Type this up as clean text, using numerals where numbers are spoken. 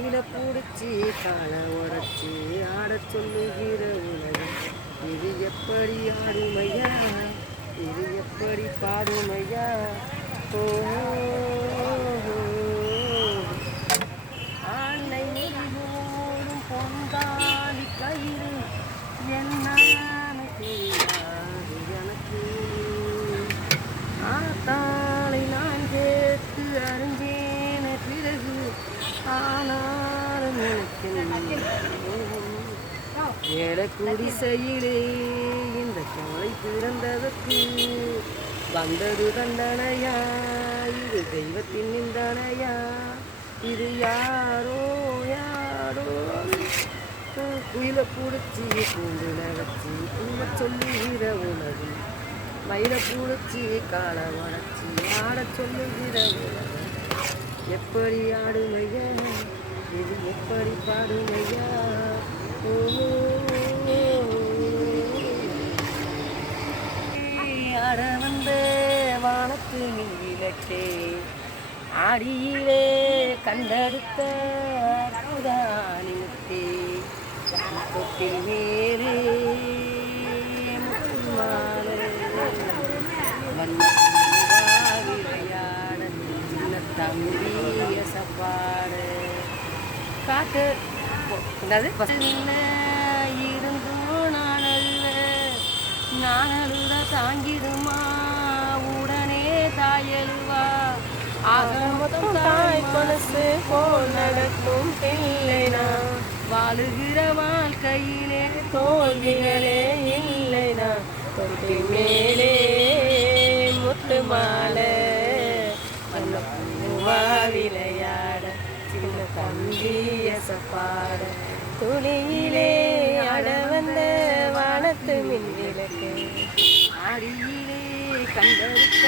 மயில பூடிச்சி காலை உடச்சி ஆடச் சொல்லுகிற உலகம் இது எப்படி ஆடுமையா, இது எப்படி பாடுமையா. ஓ ஆனை முறிவோடும் பொந்தாலி கயிறு என்னன்னு தெரியாது எனக்கு. ஆத்தாளை நான் கேட்டு அறிஞ்சேன பிறகு ஆனாலும் ஏழை குடிசையிலே இந்த காலை பிறந்ததற்கு வந்தது தண்டனையா, இது தெய்வத்தின் நிந்தனையா. இது யாரோ யாரோ குயில பிடிச்சி கூண்டுல வச்சு குள்ள சொல்லுகிற உலகம், மயில பிடிச்சி காலை உடச்சி ஆட சொல்லுகிற உலகம் எப்படி ஆடுமையா, இது எப்படி பாடுமையா. ஆட வந்த வானத்து நீலக்கே ஆடியிலே கண்டெடுத்த புதானித்தே தொட்டில் மேலே விளையாட சின்ன தம்பிய சப்பாடு காட்டு இருந்தும் நானல்ல தாங்கிடுமா உடனே தாயல்வா. ஆக மொத்தம் தாய் கொலுசு போல் நடக்கும் இல்லைனா வாழுகிற வாழ்க்கையிலே தோல்விகளே இல்லைனா. தொட்டி மேலே முத்து மாலை வண்ணப்பூவா விளையாட சின்ன தம்பிய சப்பாட துளியிலே ஆட வந்த வானத்து மின் விளக்கு ஆடியிலே கண்டெடுத்த